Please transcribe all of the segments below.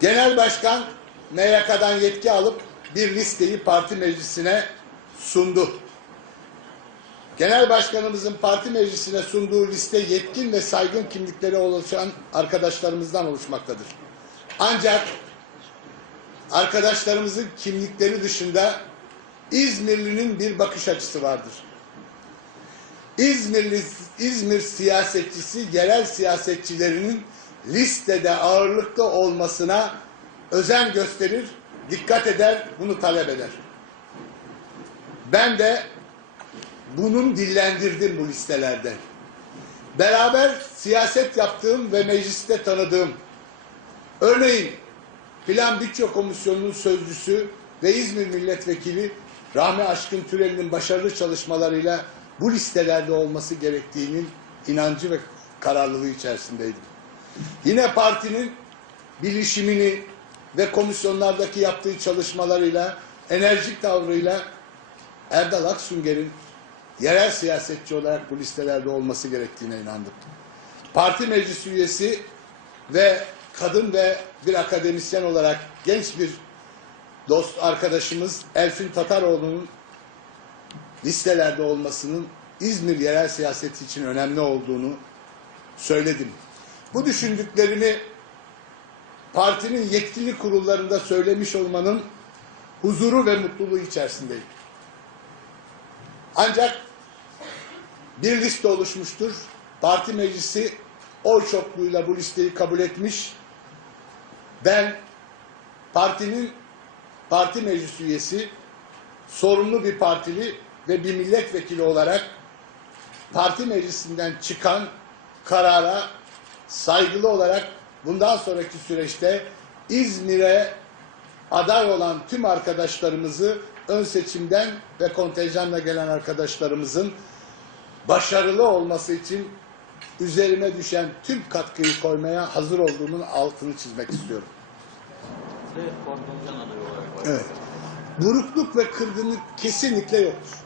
Genel Başkan MYK'dan yetki alıp bir listeyi parti meclisine sundu. Genel Başkanımızın parti meclisine sunduğu liste yetkin ve saygın kimlikleri oluşan arkadaşlarımızdan oluşmaktadır. Ancak arkadaşlarımızın kimlikleri dışında İzmirli'nin bir bakış açısı vardır. İzmirli, İzmir siyasetçisi yerel siyasetçilerinin listede ağırlıklı olmasına özen gösterir, dikkat eder, bunu talep eder. Ben de bunun dillendirdim bu listelerde. Beraber siyaset yaptığım ve mecliste tanıdığım, örneğin Plan Bütçe Komisyonu'nun sözcüsü ve İzmir Milletvekili Rahmi Aşkın Türeli'nin başarılı çalışmalarıyla bu listelerde olması gerektiğinin inancı ve kararlılığı içerisindeydim. Yine partinin bilişimini ve komisyonlardaki yaptığı çalışmalarıyla, enerjik tavrıyla Erdal Aksünger'in yerel siyasetçi olarak bu listelerde olması gerektiğine inandım. Parti meclis üyesi ve kadın ve bir akademisyen olarak genç bir dost arkadaşımız Elfin Tataroğlu'nun listelerde olmasının İzmir yerel siyaseti için önemli olduğunu söyledim. Bu düşündüklerimi partinin yetkili kurullarında söylemiş olmanın huzuru ve mutluluğu içerisindeyim. Ancak bir liste oluşmuştur. Parti meclisi oy çokluğuyla bu listeyi kabul etmiş. Ben partinin parti meclis üyesi, sorumlu bir partili ve bir milletvekili olarak parti meclisinden çıkan karara saygılı olarak bundan sonraki süreçte İzmir'e aday olan tüm arkadaşlarımızı ön seçimden ve kontenjanla gelen arkadaşlarımızın başarılı olması için üzerime düşen tüm katkıyı koymaya hazır olduğumun altını çizmek istiyorum. Evet. Burukluk ve kırgınlık kesinlikle yoktur.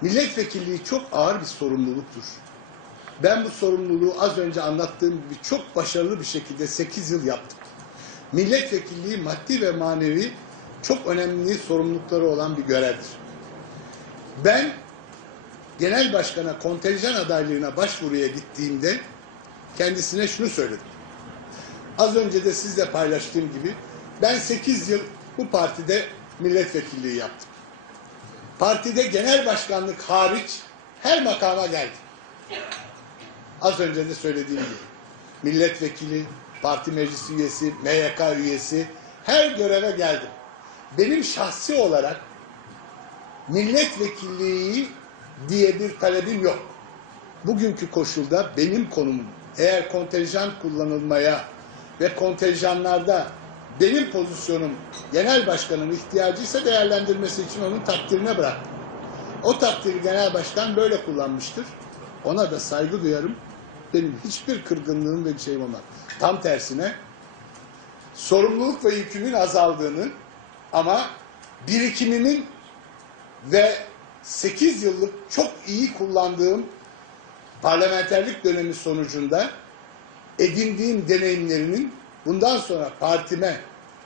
Milletvekilliği çok ağır bir sorumluluktur. Ben bu sorumluluğu az önce anlattığım gibi çok başarılı bir şekilde 8 yıl yaptım. Milletvekilliği maddi ve manevi çok önemli sorumlulukları olan bir görevdir. Ben genel başkana kontenjan adaylığına başvuruya gittiğimde kendisine şunu söyledim. Az önce de sizle paylaştığım gibi ben 8 yıl bu partide milletvekilliği yaptım. Partide genel başkanlık hariç her makama geldim. Az önce de söylediğim gibi. Milletvekili, parti meclisi üyesi, MYK üyesi her göreve geldim. Benim şahsi olarak milletvekilliği diye bir talebim yok. Bugünkü koşulda benim konumum eğer kontenjan kullanılmaya ve kontenjanlarda benim pozisyonum genel başkanın ihtiyacıysa değerlendirmesi için onun takdirine bıraktım. O takdiri genel başkan böyle kullanmıştır. Ona da saygı duyarım. Benim hiçbir kırgınlığım ve bir şeyim olmaz. Tam tersine sorumluluk ve yükümün azaldığını ama birikimimin ve 8 yıllık çok iyi kullandığım parlamenterlik dönemi sonucunda edindiğim deneyimlerinin bundan sonra partime,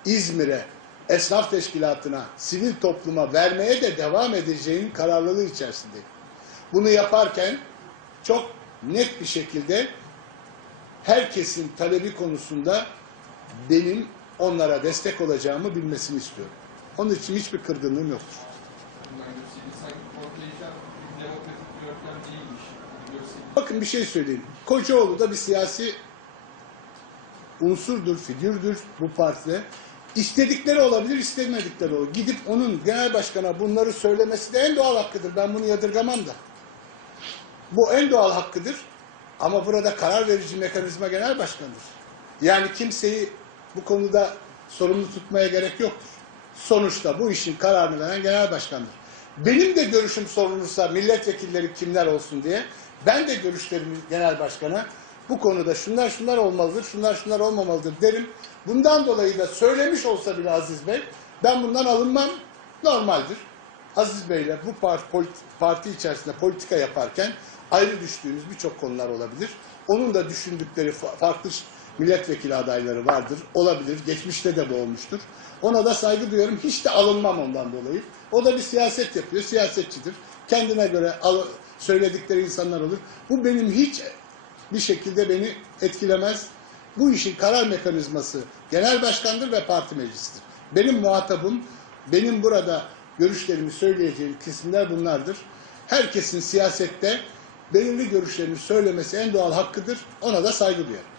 İzmir'e, esnaf teşkilatına, sivil topluma vermeye de devam edeceğin kararlılığı içerisindeyim. Bunu yaparken çok net bir şekilde herkesin talebi konusunda benim onlara destek olacağımı bilmesini istiyorum. Onun için hiçbir kırgınlığım yoktur. Bakın bir şey söyleyeyim. Kocaoğlu da bir siyasi unsurdur, figürdür bu partide. İstedikleri olabilir, istemedikleri olur. Gidip onun genel başkana bunları söylemesi de en doğal hakkıdır. Ben bunu yadırgamam da. Bu en doğal hakkıdır. Ama burada karar verici mekanizma genel başkandır. Yani kimseyi bu konuda sorumlu tutmaya gerek yoktur. Sonuçta bu işin kararını veren genel başkandır. Benim de görüşüm sorulursa milletvekilleri kimler olsun diye ben de görüşlerimi genel başkana bu konuda şunlar şunlar olmalıdır, şunlar şunlar olmamalıdır derim. Bundan dolayı da söylemiş olsa bile Aziz Bey ben bundan alınmam normaldir. Aziz Bey'le bu parti, parti içerisinde politika yaparken ayrı düştüğümüz birçok konular olabilir. Onun da düşündükleri fa- farklı milletvekili adayları vardır. Olabilir. Geçmişte de bu olmuştur. Ona da saygı duyuyorum. Hiç de alınmam ondan dolayı. O da bir siyaset yapıyor. Siyasetçidir. Kendine göre söyledikleri insanlar olur. Bu benim hiç bir şekilde beni etkilemez. Bu işin karar mekanizması genel başkandır ve parti meclisidir. Benim muhatabım, benim burada görüşlerimi söyleyeceğim kesimler bunlardır. Herkesin siyasette belirli görüşlerini söylemesi en doğal hakkıdır. Ona da saygı duyarım.